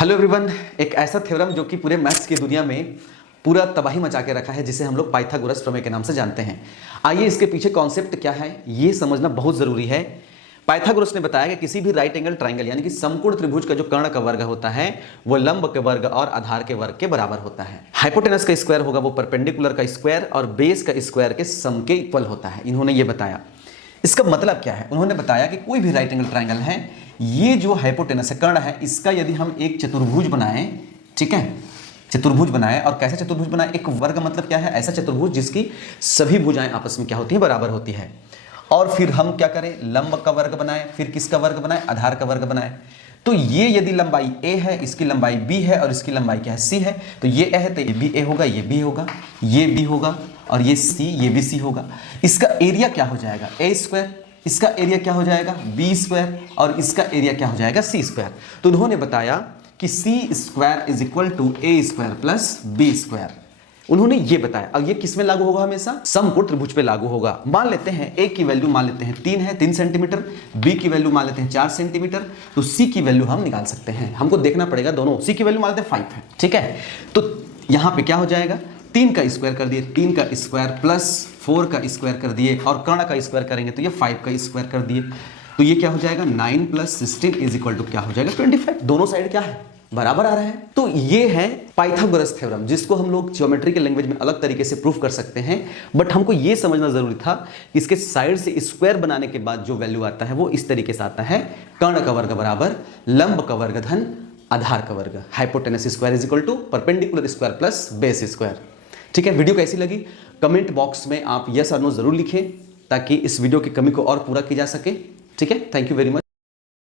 Hello everyone, एक ऐसा theorem जो कि पूरे मैथ्स की दुनिया में पूरा तबाही मचा के रखा है, जिसे हम लोग पाइथागोरस प्रमेय के नाम से जानते हैं। आइए इसके पीछे कॉन्सेप्ट क्या है ये समझना बहुत जरूरी है। पाइथागोरस ने बताया कि किसी भी राइट एंगल ट्राइंगल यानी कि समकोण त्रिभुज का जो कर्ण का वर्ग होता है वो लंब के वर्ग और आधार के वर्ग के बराबर होता है। हाइपोटेनस का स्क्वायर होगा वो परपेंडिकुलर का स्क्वायर और बेस का स्क्वायर के सम के इक्वल होता है। इन्होंने ये बताया। इसका मतलब क्या है? उन्होंने बताया कि कोई भी राइट एंगल ट्राइंगल है, ये जो हाइपोटेनस है कर्ण है, इसका यदि हम एक चतुर्भुज बनाएं, ठीक है, चतुर्भुज बनाएं, और कैसे चतुर्भुज बनाएं? एक वर्ग मतलब क्या है? ऐसा चतुर्भुज जिसकी सभी भुजाएं आपस में क्या होती है? बराबर होती है। और फिर हम क्या करें? लंब का वर्ग बनाएं, फिर किसका वर्ग बनाएं? आधार का वर्ग बनाएं। तो ये यदि लंबाई a है, इसकी लंबाई b है और इसकी लंबाई क्या है? c है, तो ये a है तो ये भी a होगा, ये b होगा, ये b होगा और ये c, ये भी c होगा। इसका एरिया क्या हो जाएगा? a square. इसका एरिया क्या हो जाएगा? b square. और इसका एरिया क्या हो जाएगा? c square. तो उन्होंने बताया कि c square is equal to a square plus b square. उन्होंने ये बताया। अब ये किस में लागू होगा? हमेशा समकोण त्रिभुज पे लागू होगा। मान लेते हैं a की वैल्यू मान लेते हैं 3 है, 3 सेंटीमीटर, b की वैल्यू मान लेते हैं 4 सेंटीमीटर, तो c की वैल्यू हम निकाल सकते हैं। हमको देखना पड़ेगा दोनों। c की वैल्यू मान लेते हैं 5 है, ठीक है। तो यहाँ पे क्या हो जाएगा? 3 का स्क्वायर कर दिए, 3 का स्क्वायर प्लस 4 का स्क्वायर कर दिए, और कर्ण का स्क्वायर करेंगे तो ये 5 का स्क्वायर कर दिए। तो ये क्या हो जाएगा? 9 प्लस 16 इज इक्वल टू क्या हो जाएगा? 25। दोनों साइड क्या है? बराबर आ रहा है। तो ये है पाइथागोरस थ्योरम, जिसको हम लोग ज्योमेट्री के लैंग्वेज में अलग तरीके से प्रूफ कर सकते हैं। बट हमको ये समझना जरूरी था कि इसके साइड से स्क्वायर बनाने के बाद जो वैल्यू आता है वो इस तरीके से आता है। कर्ण का वर्ग बराबर लंब का वर्ग धन आधार का वर्ग। Hypotenuse square is equal to perpendicular square plus base square. ठीक है, वीडियो कैसी लगी? कमेंट बॉक्स में आप यस और नो जरूर लिखें, ताकि इस वीडियो की कमी को और पूरा की जा सके। ठीक है, थैंक यू वेरी मच।